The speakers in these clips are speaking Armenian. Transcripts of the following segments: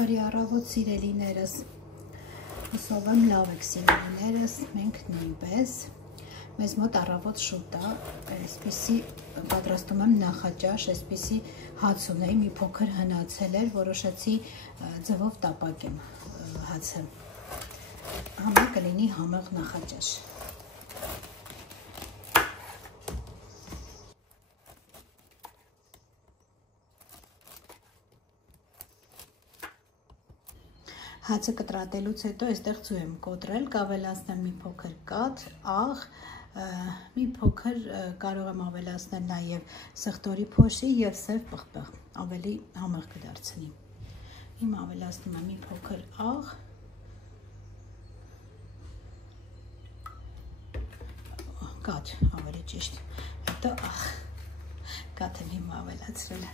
Բարի առավոտ սիրելիներս, հուսով եմ լավ եք սիրելիներս, մենք նույնպես, մեզ մոտ առավոտ շուտ է, այսպիսի պատրաստում եմ նախաճաշ, այսպիսի հաց ունեի, մի փոքր հնացել էր, որոշեցի ձվով տապակեմ հացը, համա կլինի համեղ նախաճաշ։ Հացը կտրատելուց հետո այստեղ ծու եմ կոտրել, կավելացնել մի փոքր կաթ, աղ, մի փոքր կարող եմ ավելացնել նաև սխտորի փոշի և սև պղպեղ, ավելի համեղ կդարձնի։ Հիմա ավելացնում եմ մի փոքր աղ, կաթ ավելի ճիշտ, հետո աղ, կաթ եմ հիմա ավելացրել,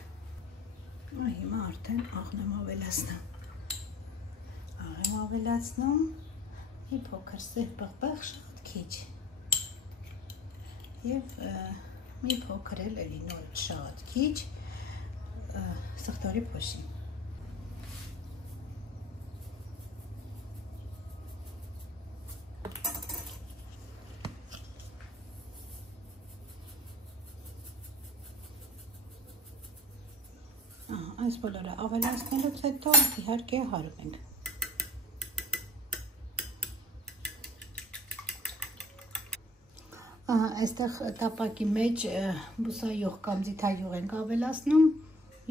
հիմա արդեն աղն եմ ավելացնում։ Աղ եմ ավելացնում, մի փոքր սև պղպեղ շատ քիչ և մի փոքր էլի նոր շատ քիչ սխտորի փոշի։ Այս բոլորը ավելացնելուց հետո իհարկե հարում ենք։ Այստեղ տապակի մեջ բուսայուղ կամ ձիթայուղ ենք ավելացնում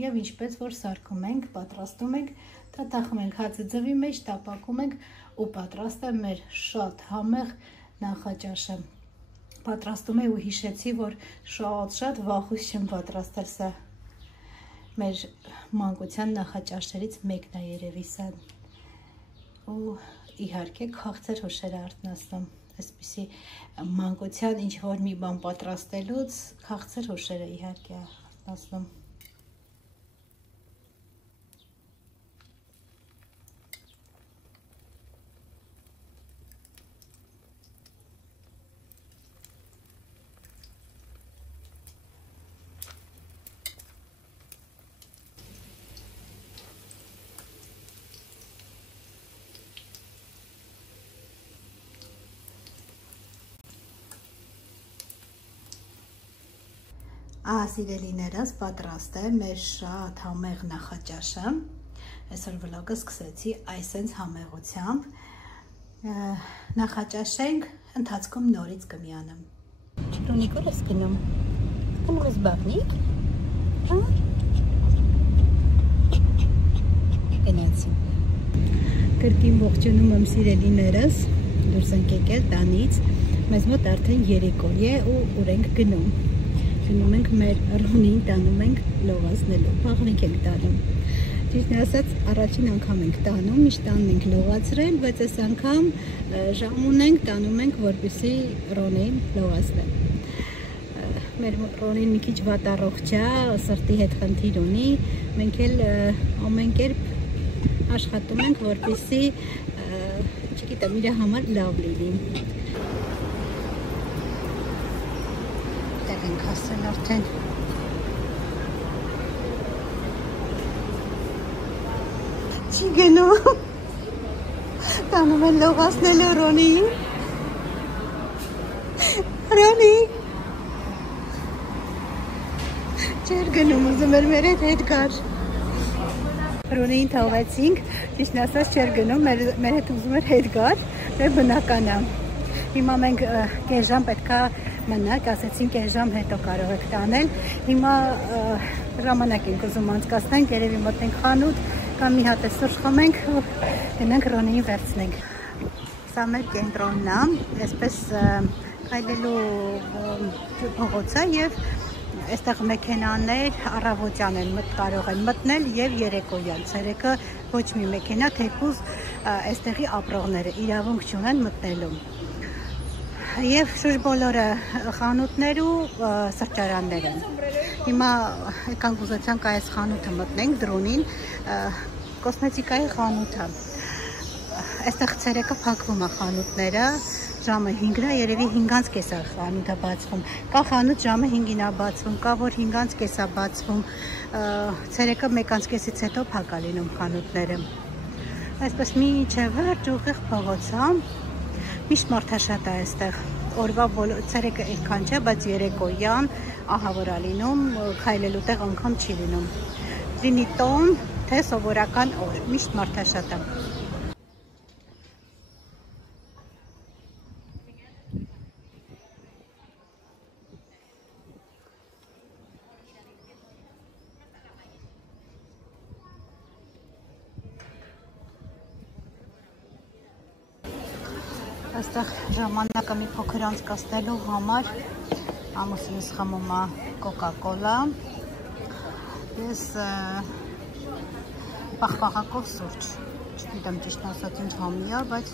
և ինչպես որ սարքում ենք, պատրաստում ենք, թաթախում ենք հացը ձվի մեջ, տապակում ենք ու պատրաստ է մեր շատ համեղ նախաճաշը։ Պատրաստում եմ ու հիշեցի, որ շատ վաղուց չեմ պատրաստել, սա մեր մանկության նախաճաշներից մեկն է երևի սա ու իհարկե քաղցր հուշեր է արթնացնում։ Այսպիսի մանկության ինչ-որ մի բան պատրաստելուց քաղցր հուշերը իհարկե արթնացնում։ Սիրելիներս, պատրաստ է մեր շատ համեղ նախաճաշը, այսօր վլոգը սկսեցի այսենց համեղությամբ, նախաճաշենք, ընթացքում նորից կմիանամ։ Չրունիկ որ ես գնում, գնում ես բաղնիկ, գնացի, կրկին ողջունում եմ սիրելիներս, դուրս ենք եկել տանից, մեզ մոտ արդեն երեկո է ու ուր ենք գնում։ Գնում ենք մեր Ռոնին տանում ենք լողացնելու, բաղնիկ ենք տանում։ Ճիշտն ասած, առաջին անգամ ենք տանում, միշտ տանն ենք լողացրել, բայց այս անգամ ժամ ունենք, տանում ենք, որպեսզի Ռոնին լողացնեն։ Մեր Ռոնին մի քիչ վատառողջ է, սրտի հետ խնդիր ունի, մենք էլ ամեն կերպ աշխատում ենք, որպեսզի, չգիտեմ, իր համար լավ լինի։ Ենք հասել արդեն չի գնում տանում են լողացնելու Ռոնիին Ռոնի չեր գնում ուզում էր մեր հետ գար Ռոնիին թողեցինք ճիշտն ասած չէր գնում մեր հետ ուզում էր հետ գար դե բնական է հիմա մենք կես ժամ պետքա մնաք, ասեցին կես ժամ հետո կարող եք տանել, հիմա ժամանակ ենք ուզում անցկացնենք, երևի մտնենք խանութ կամ մի հատ է սուրճ խմենք ու գնանք Ռոնիին վերցնենք։ Սա մեր կենտրոնն է, այսպես քայլելու փողոց է և այստեղ մեքենաներ առավոտյան են կարող են մտնել և երեկոյան, ցերեկը ոչ մի մեքենա, թեկուզ այստեղի ապրողները իրավունք չունեն մտնելու։ Եվ շուրջ բոլորը խանութներ ու սրճարաններ են։ Հիմա եկանք ուզեցանք այս խանութը մտնենք Դրոնին, կոսմետիկայի խանութը։ Այստեղ ցերեկը փակվում է խանութները, ժամը 5-ն է, երևի 5-ից կես է խանութը բացվում։ Կա խանութ ժամը 5-ին է բացվում, կա որ 5-ից կես է բացվում, ցերեկը 1-ից կեսից հետո փակ է լինում խանութները։ Այսպես մինչև վերջ ուղիղ փողոց է, միշտ մարդաշատ է այստեղ։ Օրվա ցերեկը այդքան չէ, բայց երեկոյան ահա որ է լինում, քայլելու տեղ անգամ չի լինում։ Լինի տոն, թե սովորական օր, միշտ մարդաշատ է։ Այստեղ ժամանակը մի փոքր անցկացնելու համար ամուսինս խմում է կոկա-կոլա, ես պաղպաղակով սուրճ, չգիտեմ ճիշտ ասած ինչ համի է, բայց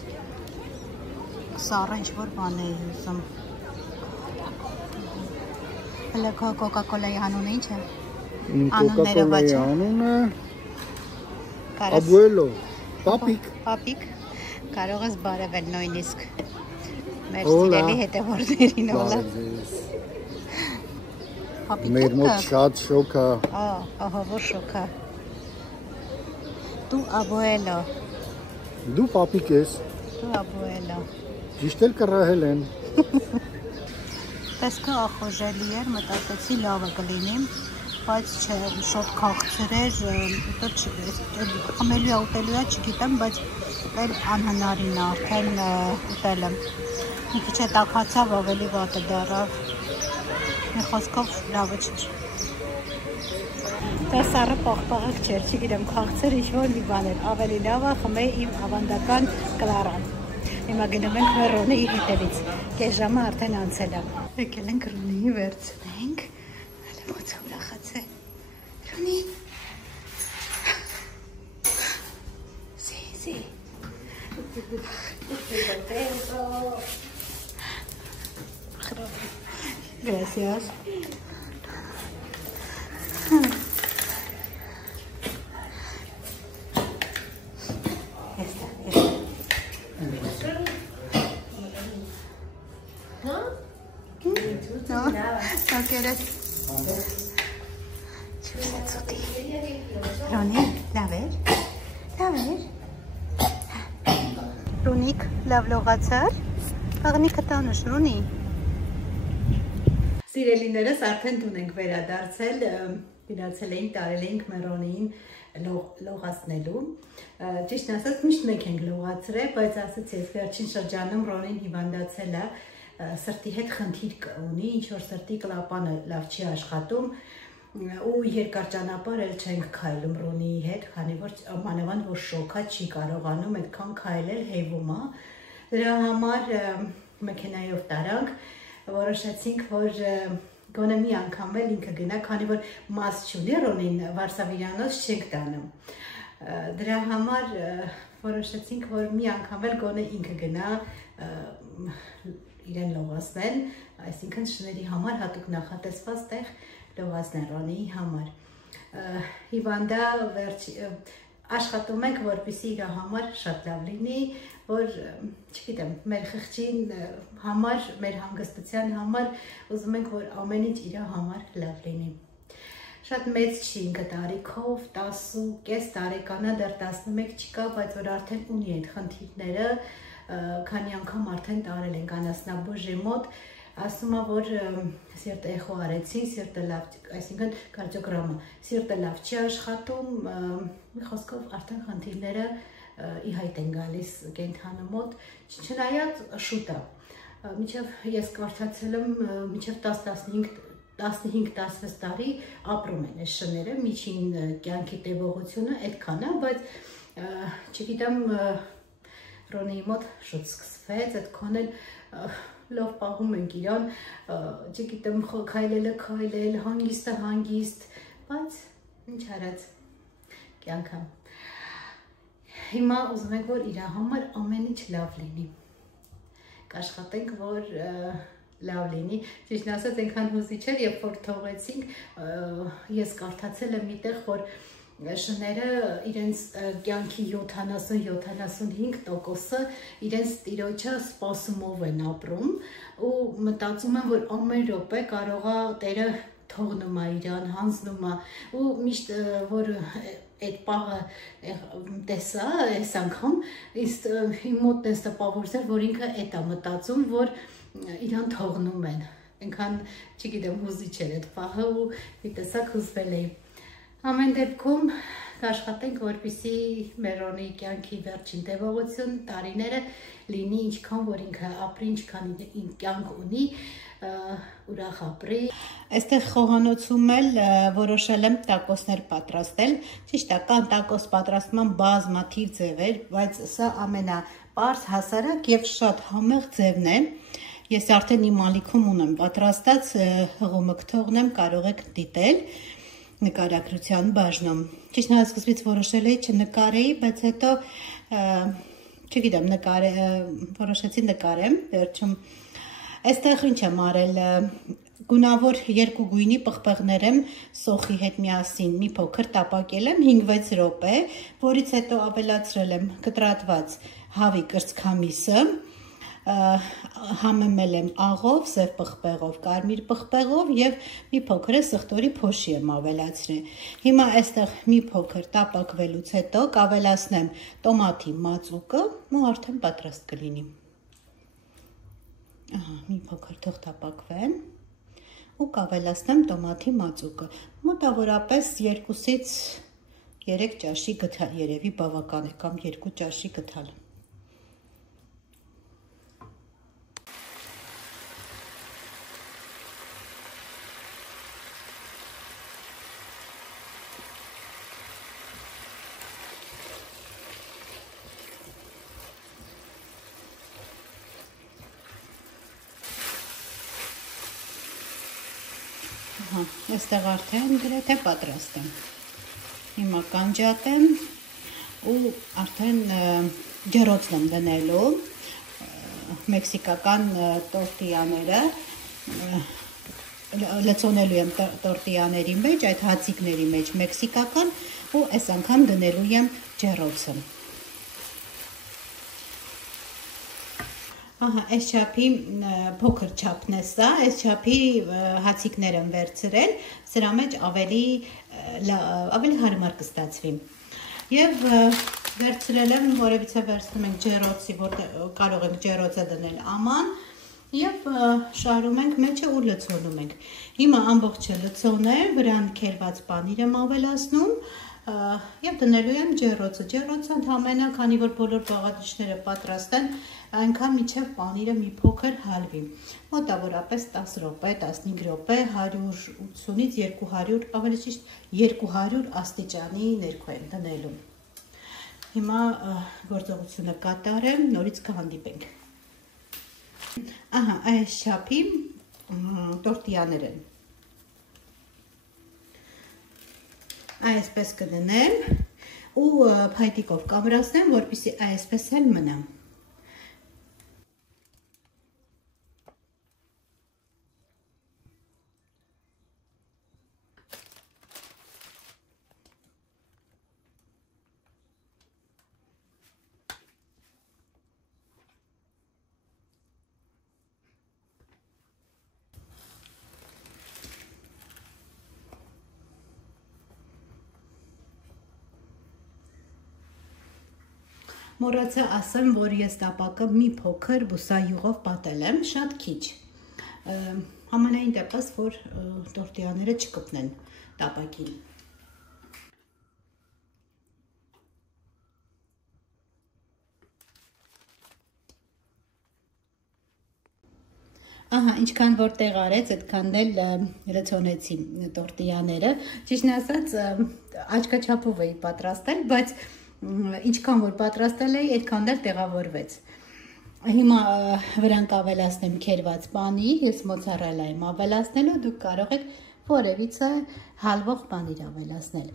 սառը ինչ-որ բան է ուզում։ Հələ կոկա-կոլայի անունը ինչ է։ Կոկա-կոլայի անունը Abuelo, Պապիկ։ Պապիկ, կարող ես բարևել նույնիսկ մեր սիրելի հետևորդներին, օլա։ Մեր մոտ շատ շոկ է։ Ահա որ շոկ է։ Դու Abuelo։ Դու պապիկ ես։ Դու Abuelo։ Ճիշտ էլ կռահել են։ Տեսքը ախոժելի էր, մտածեցի լավը կլինի, բայց չէ, շատ քաղցր էր, խմելու է, ուտելու է, չգիտեմ, բայց էլ անհնարին է արդեն ուտելը։ Մի քիչ է տաքացավ, ավելի վատը դառավ։ Մի խոսքով լավը չէր։ Դա սառը պաղպաղակ չէր, չգիտեմ, քաղցր ինչ-որ մի բան էր, ավելի լավը խմեի իմ ավանդական կլարան։ Հիմա գնում ենք Ռոնիի հետևից, կես ժամը արդեն անցել է։ Եկել ենք Ռոնիի վերցնենք, հələ ոնց է ուրախացել։ Ռոնի։ Sí. Gracias. No quieres. Roni, la ver. Ռունիկ, լավ լողացար, աղնիկը տանուշ, Ռունի։ Սիրելիներս արդեն տուն ենք վերադարձել, գնացել էինք, տարել էինք մեր Ռոնիին լողացնելու, ճիշտ ասած միշտ մենք ենք լողացրել, բայց ասած ես վերջին շրջանում Ռոնին հիվանդացել է, սրտի հետ խնդիր ունի, ինչ-որ սրտի կլապանը լավ չի աշխատում, ու երկար ճանապարհ էլ չենք քայլում Ռոնիի հետ, քանի որ մանավանդ որ շոկա չի կարողանում այդքան քայլել, հեվում է։ Դրա համար մեքենայով տարանք, որոշեցինք, որ գոնե մի անգամ էլ ինքը գնա, քանի որ մաս չունի Ռոնին, Վարշավիրանոց չենք տանում։ Դրա համար որոշեցինք, որ մի անգամ էլ գոնե ինքը գնա իրեն լողացնել, այսինքն շների համար հատուկ նախատեսված տեղ լողացնել Ռոնիի համար։ Հիվանդա աշխատում ենք, որպեսզի իր համար շատ լավ լինի, որ, չգիտեմ, մեր խղճին համար, մեր հանգստության համար ուզում ենք, որ ամեն ինչ իր համար լավ լինի։ Շատ մեծ չի ինքը տարիքով, 10.5 տարեկան է, դեռ 11 չկա, բայց որ արդեն ունի այդ խնդիրները, քանի անգամ արդեն տարել ենք անասնաբուժի մոտ, ասում է, որ սիրտը էխո արեցին, սիրտը լավ, այսինքն կարդիոգրամը, սիրտը լավ չի աշխատում, մի խոսքով արդեն խնդիրները ի հայտ են գալիս կենդանու մոտ, չնայած շուտ է, մինչև ես կարդացել եմ, մինչև 15-16 տարի ապրում են այս շները, միջին կյանքի տևողությունը այդքան է, բայց չգիտեմ Ռոնիի մոտ շուտ սկսվեց, այդքան էլ լավ պահում ենք իրան, չգիտեմ քայլելը քայլել, հանգիստը հանգիստ, բայց ինչ արած կյանքը։ Հիմա ուզում ենք, որ իր համար ամեն ինչ լավ լինի, կաշխատենք, որ լավ լինի, ճիշտ ասած այնքան հուզիչ էր, երբ որ թողեցինք, ես կարդացել եմ միտեղ, որ շները իրենց կյանքի 70-75%-ը իրենց տիրոջը սպասումով են ապրում ու մտածում են, որ ամեն րոպե կարող է տերը թողնում է իրան, հանձնում է ու միշտ որ այդ պահը տեսա այս անգամ իսկ իմ մոտ էս տպավորել, որ ինքը այդ է մտածում, որ իրան թողնում են, այնքան չգիտեմ հուզիչ էր այդ պահը ու մի տեսակ հուզվել էի։ Ամեն դեպքում կաշխատենք, որպեսզի Մերոնի կյանքի վերջին տևողություն տարիները լինի ինչքան որ ինքը ապրի, ինչքան կյանք ունի, ուրախ ապրի։ Այստեղ խոհանոցում էլ որոշել եմ տակոսներ պատրաստել, ճիշտ է, կան տակոս պատրաստման բազմաթիվ ձևեր, բայց սա ամենապարզ, հասարակ եւ շատ համեղ ձևն է։ Ես արդեն իմ ալիքում ունեմ պատրաստած, հղումը կթողնեմ, կարող եք դիտել նկարագրության բաժնում։ Ճիշտ է, սկզբից որոշել էի չնկարեի, բայց հետո չգիտեմ, որոշեցի նկարեմ, վերջում այստեղ ինչ եմ արել, գունավոր երկու գույնի պղպեղներ եմ սոխի հետ միասին մի փոքր տապակել եմ 5-6 րոպե, որից հետո ավելացրել եմ կտրատված հավի կրծքամիսը, համեմել եմ աղով, սև պղպեղով, կարմիր պղպեղով եւ մի փոքր սխտորի փոշի եմ ավելացրել։ Հիմա այստեղ մի փոքր տապակվելուց հետո կավելացնեմ տոմատի մածուկը ու արդեն պատրաստ կլինի։ Ահա, մի փոքր թող տապակվեն ու կավելացնեմ տոմատի մածուկը։ Մոտավորապես 2-ից 3 ճաշի գթալ, երևի բավական է, կամ 2 ճաշի գթալ։ Այստեղ արդեն գրեթե պատրաստ եմ։ Հիմա կանջատեմ ու արդեն ջեռոցն եմ դնելու մեքսիկական տորտիաները, լցոնելու եմ տորտիաների մեջ, այդ հացիկների մեջ մեքսիկական ու այս անգամ դնելու եմ ջեռոցը։ Ահա, այս չափի փոքր չափն է սա, այս չափի հացիկներ եմ վերցրել, սրա մեջ ավելի հարմար կստացվի։ Եվ վերցրել եմ, որևիցե վերցնում ենք ջեռոցի, որ կարող ենք ջեռոցը դնել աման, եւ շարում ենք մեջը ու լցոնում ենք։ Հիմա ամբողջը լցոնել, վրան քերված պանիր եմ ավելացնում եւ դնելու եմ ջեռոցը։ Ջեռոցը ընդհանրապես, քանի որ բոլոր բաղադրիչները պատրաստ են, այնքան մինչև պանիրը մի փոքր հալվի։ Մոտավորապես 10 րոպե, 15 րոպե, 180-ից 200, ավելի ճիշտ 200 աստիճանի ներքո եմ դնելու։ Հիմա գործողությունը կատարեմ, նորից կհանդիպենք։ Ահա, այս չափի տորտիաներ են։ Այսպես կդնեմ ու փայտիկով կամրացնեմ, որպեսզի այսպես էլ մնա։ Մոռացա ասեմ, որ ես տապակը մի փոքր բուսայուղով պատել եմ, շատ քիչ։ Համենայն դեպս, որ տորտիաները չկպնեն տապակին։ Ահա, ինչքան որ տեղ արեց, այդքան էլ լցոնեցի տորտիաները։ Ճիշտն ասած, աչքաչափով էի պատրաստել, բայց ինչքան որ պատրաստել էի, այդքան էլ տեղավորվեց։ Հիմա վրան կավելացնեմ քերված պանիր, ես մոցարելա եմ ավելացնելու, դուք կարող եք որևիցե հալվող պանիր ավելացնել։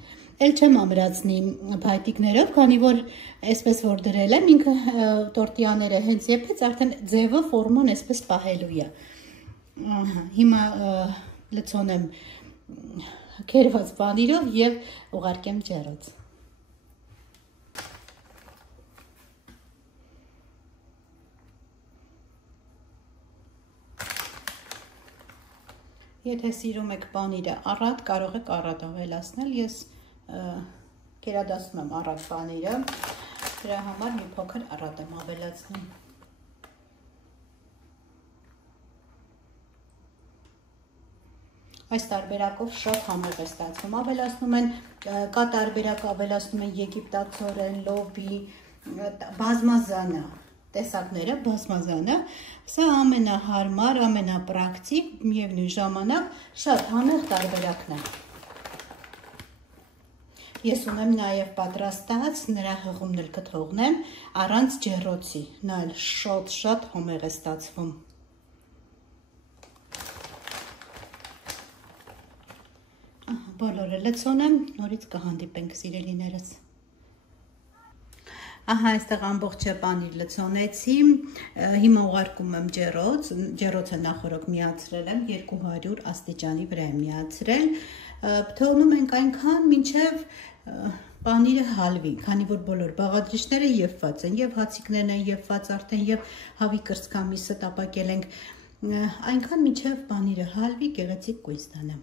Էլ չեմ ամրացնի փայտիկներով, քանի որ այսպես որ դրել եմ, ինքը տորտիաները հենց եփեց, արդեն ձևը, ֆորման այսպես պահելու է։ Հիմա լցոնեմ կերված պանիրով և ուղարկեմ ջեռոց։ Եթե սիրում եք պանիրը առատ, կարող եք առատ ավելացնել, ես կերադասում եմ առատ պանիրը, դրա համար մի փոքր առատ եմ ավելացնում։ Այս տարբերակով շատ համեղ է ստացվում, ավելացնում են, կա տարբերակ ավելացնում են եգիպտացորեն, լոբի, բազմազանը, տեսակները, բազմազանը, սա ամենահարմար, ամենապրակտիկ, միևնույն ժամանակ շատ համեղ տարբերակն է։ Ես ունեմ նաև պատրաստած, նրա հղումն էլ կթողնեմ, առանց ջեռոցի, նա էլ շատ համեղ է ստացվում։ Բոլորը լցոն եմ, նորից կհանդիպենք սիրելիներս։ Ահա այստեղ ամբողջը պանիր լցոնեցի, հիմա ուղարկում եմ ջեռոց, ջեռոցը նախորդ միացրել եմ, 200 աստիճանի վրա եմ միացրել, թողնում ենք այնքան, մինչև պանիրը հալվի, քանի որ բոլոր բաղադրիչները եփված են, եւ հացիկներն են եփված արդեն, եւ հավի կրծքամիսը տապակել ենք, այնքան մինչև պանիրը հալվի, գեղեցիկ կույն ստանա։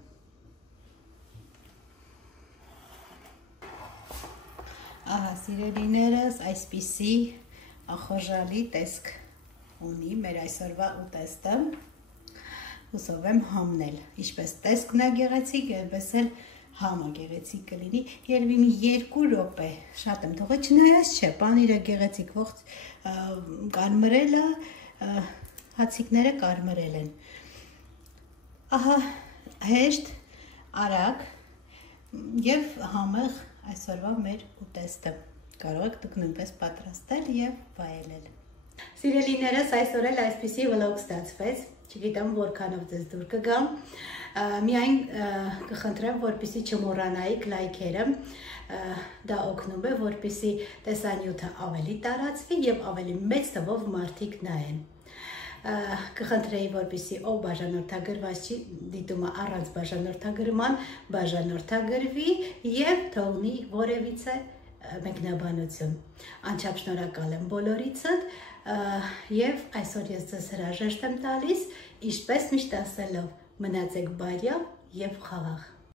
Ահա սիրելիներս, այսպիսի ախորժալի տեսք ունի մեր այսօրվա ուտեստը, հուսով եմ համնել, ինչպես տեսքն է գեղեցիկ, այդպես էլ համը գեղեցիկ կլինի, երևի մի 2 րոպե, շատ եմ թողել, չնայած չէ, պանիրը գեղեցիկ ողջ կարմրել է, հացիկները կարմրել են։ Ահա հեշտ, արագ և համեղ այսօրվա մեր ուտեստը կարող եք դուք նույնպես պատրաստել և վայելել։ Սիրելիներս, այսօր էլ այսպիսի վլոգ ստացվեց, չգիտեմ որքանով ձեզ դուր կգամ, միայն կխնդրեմ, որպեսզի չմոռանայիք լայքերը, դա օգնում է, որպեսզի տեսանյութը ավելի տարածվի և ավելի մեծ թվով մարդիկ նայեն։ Կխնդրեի, որպեսզի ով բաժանորդագրված չի, դիտումը առանց բաժանորդագրման, բաժանորդագրվի և թողնի որևիցե մեկնաբանություն։ Անչափ շնորհակալ եմ բոլորիցդ և այսօր ես ձեզ հրաժեշտ եմ տալիս, ինչպես միշտ ասելով, մնացեք բարյավ և խաղաղ։